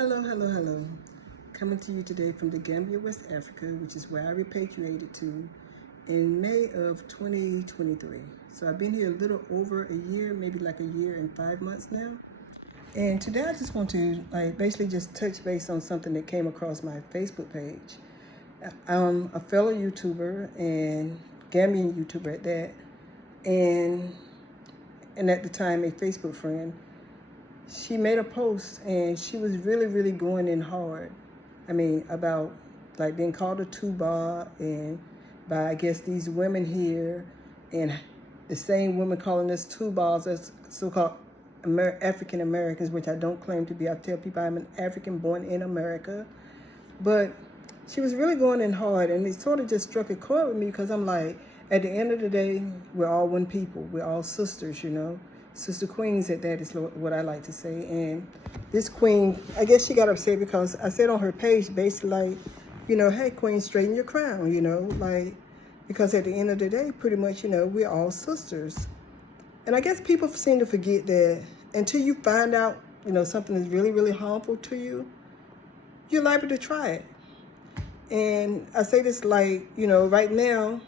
Hello, hello, hello. Coming to you today from the Gambia, West Africa, which is where I repatriated to in May of 2023. So I've been here a little over a year, maybe like a year and 5 months now. And today I just want to basically just touch base on something that came across my Facebook page. I'm a fellow YouTuber and Gambian YouTuber at that, and at the time a Facebook friend. She made a post and she was really going in hard. I mean, about like being called a tuba and by I guess these women here, and the same women calling us tubas as so-called African Americans, which I don't claim to be. I tell people I'm an African born in America, but she was really going in hard, and it sort of just struck a chord with me because I'm like, at the end of the day, we're all one people. We're all sisters, you know. Sister queens at that is what I like to say. And this queen, I guess she got upset because I said on her page basically like, you know, hey queen, straighten your crown, you know, like, because at the end of the day, pretty much, you know, we're all sisters. And I guess people seem to forget that until you find out, you know, something is really harmful to you, you're liable to try it. And I say this like, you know, right now,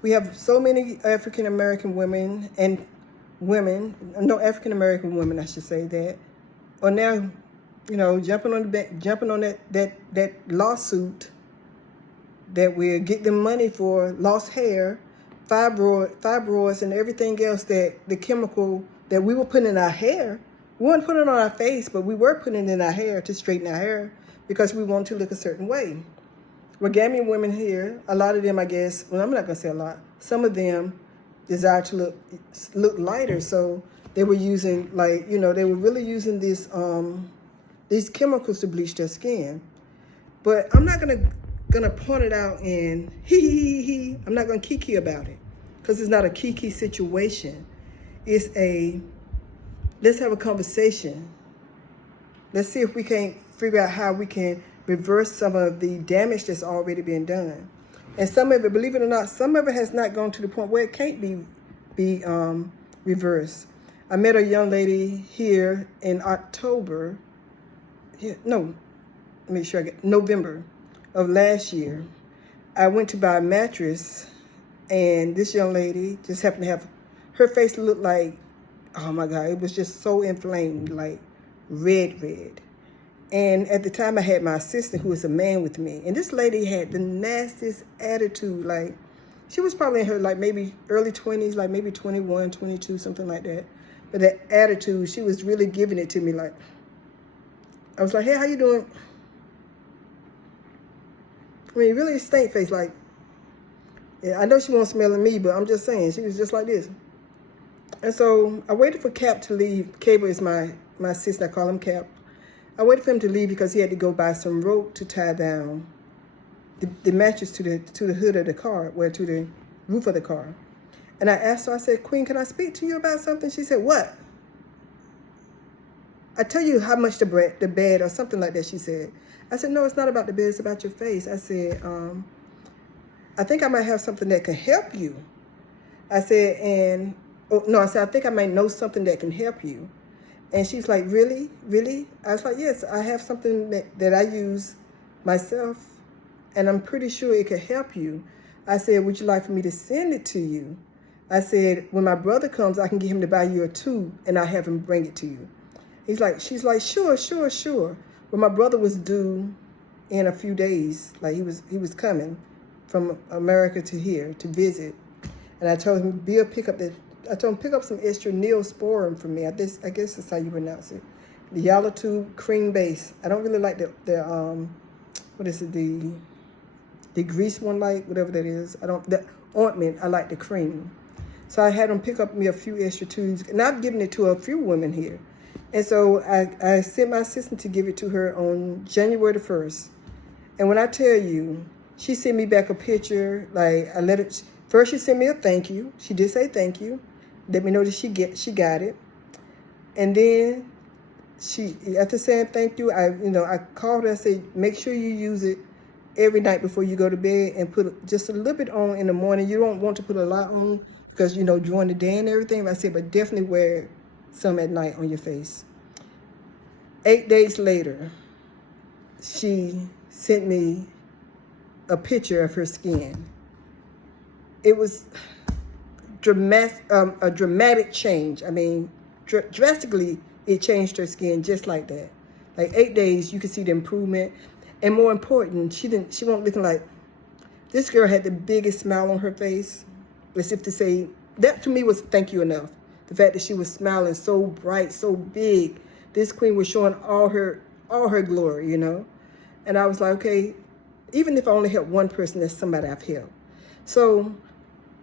we have so many African American women and African American women, I should say, that are now, you know, jumping on that lawsuit that we're getting them money for lost hair, fibroids, and everything else, that the chemical that we were putting in our hair, we weren't putting it on our face, but we were putting it in our hair to straighten our hair because we want to look a certain way. Well, Gambian women here, a lot of them, I guess, well, I'm not gonna say a lot, some of them desire to look lighter, so they were using, like, you know, they were really using these chemicals to bleach their skin. But I'm not gonna point it out and I'm not gonna kiki about it, because it's not a kiki situation. It's let's have a conversation. Let's see if we can't figure out how we can reverse some of the damage that's already been done. And some of it, believe it or not, some of it has not gone to the point where it can't be reversed. I met a young lady here in October. No, make sure I get November of last year. I went to buy a mattress, and this young lady just happened to have her face looked like, oh my God, it was just so inflamed, like red. And at the time I had my assistant who was a man with me. And this lady had the nastiest attitude. Like, she was probably in her like maybe early 20s, like maybe 21, 22, something like that. But that attitude, she was really giving it to me. Like, I was like, hey, how you doing? I mean, really stank face. Like, yeah, I know she won't smell me, but I'm just saying, she was just like this. And so I waited for Cap to leave. Cable is my assistant, I call him Cap. I waited for him to leave because he had to go buy some rope to tie down the mattress to the hood of the car, well, to the roof of the car. And I asked her, I said, Queen, can I speak to you about something? She said, what? I tell you how much the bed or something like that, she said. I said, no, it's not about the bed, it's about your face. I said, I think I might have something that can help you. I said, I said, I think I might know something that can help you. And she's like, really? I was like, yes, I have something that I use myself, and I'm pretty sure it could help you. I said, would you like for me to send it to you? I said, when my brother comes, I can get him to buy you a tube, and I'll have him bring it to you. She's like, sure. Well, my brother was due in a few days. Like, he was coming from America to here to visit. And I told him, I told him pick up some extra Neosporin for me. I guess that's how you pronounce it. The yellow tube cream base. I don't really like the what is it, the grease one, like whatever that is. The ointment, I like the cream. So I had him pick up me a few extra tubes, and I've given it to a few women here. And so I sent my assistant to give it to her on January the 1st. And when I tell you, she sent me back a picture, like first she sent me a thank you. She did say thank you. Let me know that she got it. And then after saying thank you, I called her and said, make sure you use it every night before you go to bed, and put just a little bit on in the morning. You don't want to put a lot on because, during the day and everything. I said, but definitely wear some at night on your face. 8 days later, she sent me a picture of her skin. It was a dramatic change. I mean, drastically, it changed her skin just like that. Like 8 days, you could see the improvement. And more important, she wasn't looking like, this girl had the biggest smile on her face, as if to say, that to me was thank you enough. The fact that she was smiling so bright, so big. This queen was showing all her glory, you know? And I was like, okay, even if I only help one person, that's somebody I've helped. So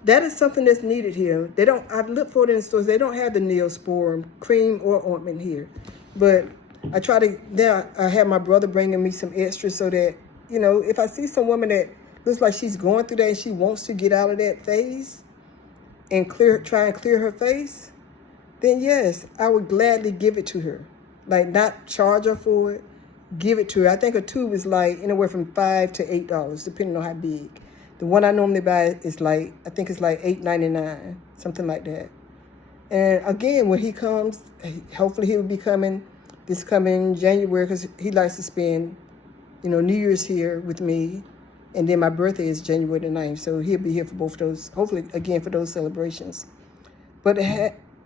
that is something that's needed here. I've looked for it in the stores. They don't have the Neosporin cream or ointment here. But I try to, now I have my brother bringing me some extras so that, you know, if I see some woman that looks like she's going through that and she wants to get out of that phase and try and clear her face, then yes, I would gladly give it to her. Like, not charge her for it, give it to her. I think a tube is like anywhere from $5 to $8, depending on how big. The one I normally buy is like, I think it's like $8.99, something like that. And again, when he comes, hopefully he will be coming this coming January, because he likes to spend, you know, New Year's here with me. And then my birthday is January the 9th. So he'll be here for both of those, hopefully, again, for those celebrations. But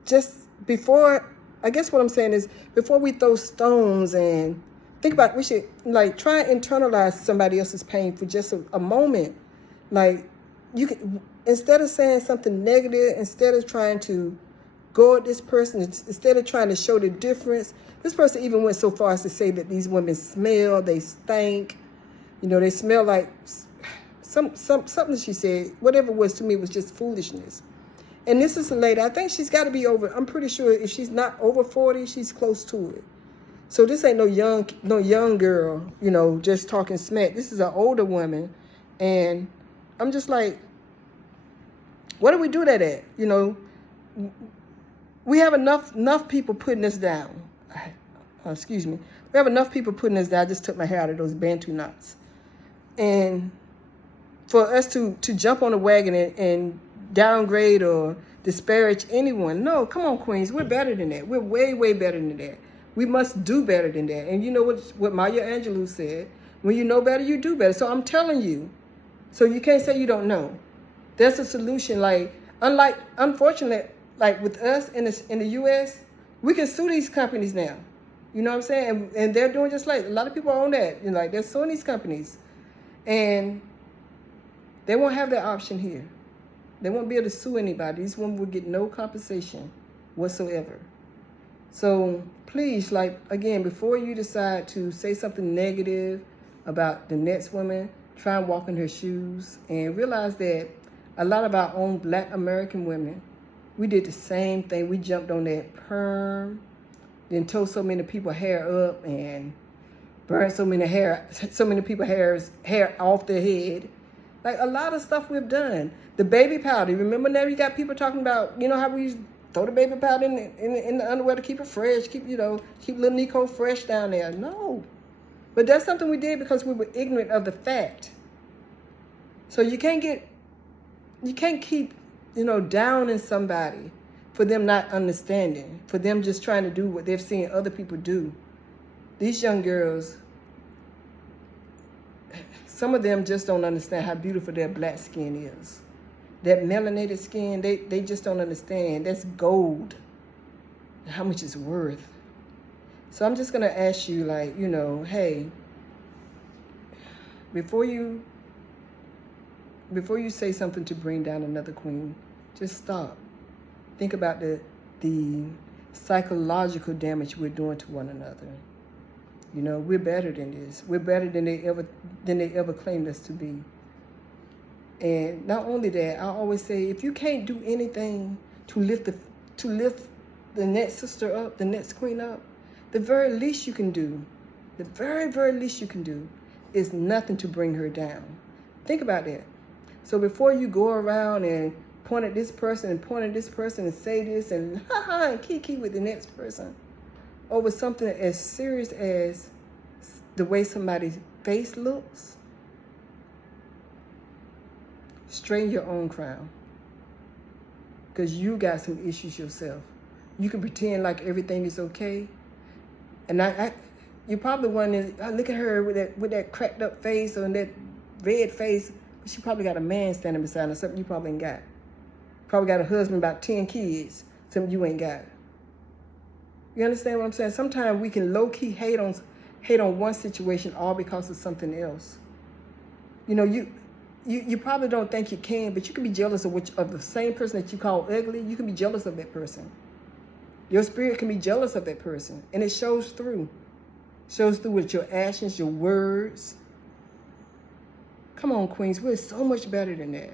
just before, I guess what I'm saying is, before we throw stones and think about, we should, like, try and internalize somebody else's pain for just a moment. Like, you can, instead of saying something negative, instead of trying to go at this person, instead of trying to show the difference, this person even went so far as to say that these women smell, they stink, you know, they smell like something she said, whatever it was, to me was just foolishness. And this is a lady, I think she's got to be over, I'm pretty sure if she's not over 40, she's close to it. So this ain't no young girl, you know, just talking smack. This is an older woman. And I'm just like, what do we do that at? You know, we have enough people putting us down. Excuse me. We have enough people putting us down. I just took my hair out of those Bantu knots. And for us to jump on the wagon and downgrade or disparage anyone, no, come on, queens. We're better than that. We're way, way better than that. We must do better than that. And you know what Maya Angelou said, when you know better, you do better. So I'm telling you. So you can't say you don't know. There's a solution. Like, unfortunately, like with us in the U.S., we can sue these companies now. You know what I'm saying? And they're doing just like, a lot of people own that. You know, like, they're suing these companies. And they won't have that option here. They won't be able to sue anybody. These women will get no compensation whatsoever. So please, like, again, before you decide to say something negative about the next woman, try and walk in her shoes and realize that a lot of our own Black American women, we did the same thing. We jumped on that perm, then tore so many people hair up and burned so many people hair off their head. Like, a lot of stuff we've done. The baby powder. Remember now you got people talking about, you know, how we used to throw the baby powder in the underwear to keep it fresh, keep little Nico fresh down there. No. But that's something we did because we were ignorant of the fact. So you can't keep, you know, downing somebody for them not understanding, for them just trying to do what they've seen other people do. These young girls, some of them just don't understand how beautiful their black skin is. That melanated skin, they just don't understand. That's gold. How much it's worth. So I'm just going to ask you, like, you know, hey, before you say something to bring down another queen, just stop. Think about the psychological damage we're doing to one another. You know, we're better than this. We're better than they ever claimed us to be. And not only that, I always say, if you can't do anything to lift the next sister up, the next queen up, the very least you can do, the very, very least you can do is nothing to bring her down. Think about that. So before you go around and point at this person and say this and and kiki with the next person over something as serious as the way somebody's face looks, straighten your own crown. Because you got some issues yourself. You can pretend like everything is okay. And You're probably wondering, I look at her with that cracked up face or that red face. She probably got a man standing beside her, something you probably ain't got. Probably got a husband, about 10 kids, something you ain't got. You understand what I'm saying? Sometimes we can low-key hate on one situation all because of something else. You know, you probably don't think you can, but you can be jealous of the same person that you call ugly. You can be jealous of that person. Your spirit can be jealous of that person, and it shows through. Shows through with your actions, your words. Come on, queens, we're so much better than that.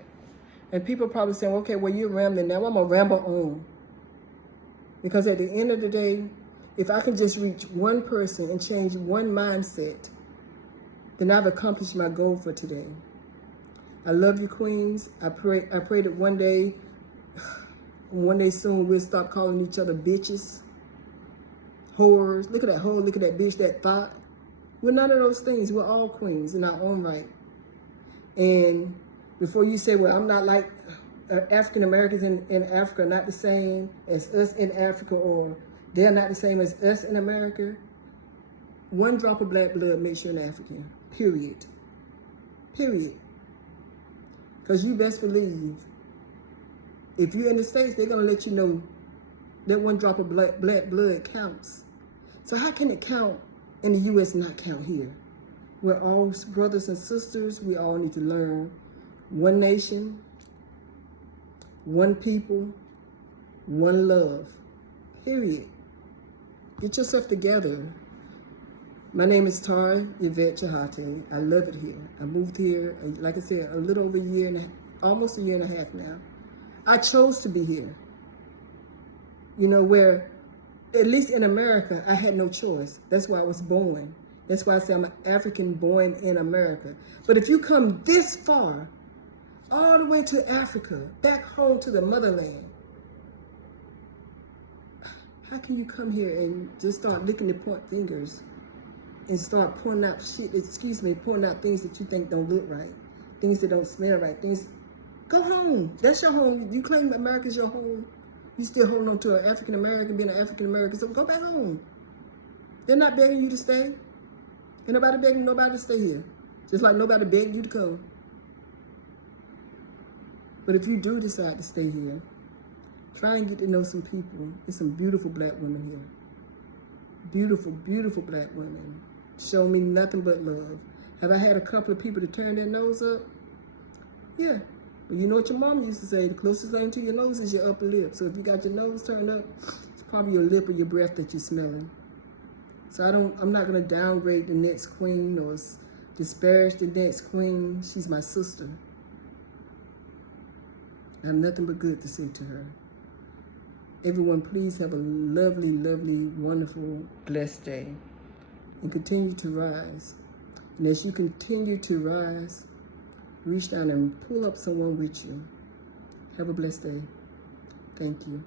And people are probably saying, okay, well, you're rambling now. I'm going to ramble on. Because at the end of the day, if I can just reach one person and change one mindset, then I've accomplished my goal for today. I love you, queens. I pray that one day soon, we'll stop calling each other bitches, whores. Look at that whore, look at that bitch, that thought. We're none of those things. We're all queens in our own right. And before you say, well, I'm not like African Americans in Africa, not the same as us in Africa, or they're not the same as us in America. One drop of black blood makes you an African, period. Period. Because you best believe, if you're in the States, they're going to let you know that one drop of black blood counts. So how can it count in the U.S. and not count here? We're all brothers and sisters. We all need to learn one nation, one people, one love, period. Get yourself together. My name is Tara Yvette Chahate. I love it here. I moved here, like I said, a little over a year and almost a year and a half now. I chose to be here. You know, where, at least in America, I had no choice. That's why I was born. That's why I say I'm an African born in America. But if you come this far, all the way to Africa, back home to the motherland, how can you come here and just start licking the point fingers and start pointing out pointing out things that you think don't look right, things that don't smell right, things. Go home. That's your home. You claim America's your home. You still holding on to an African American, being an African American, so go back home. They're not begging you to stay. Ain't nobody begging nobody to stay here. Just like nobody begging you to come. But if you do decide to stay here, try and get to know some people. There's some beautiful black women here. Beautiful, beautiful black women. Show me nothing but love. Have I had a couple of people to turn their nose up? Yeah. But you know what your mom used to say, the closest thing to your nose is your upper lip. So if you got your nose turned up, it's probably your lip or your breath that you're smelling. So I'm not gonna downgrade the next queen or disparage the next queen. She's my sister. I have nothing but good to say to her. Everyone, please have a lovely, lovely, wonderful, blessed day. And continue to rise. And as you continue to rise, reach down and pull up someone with you. Have a blessed day. Thank you.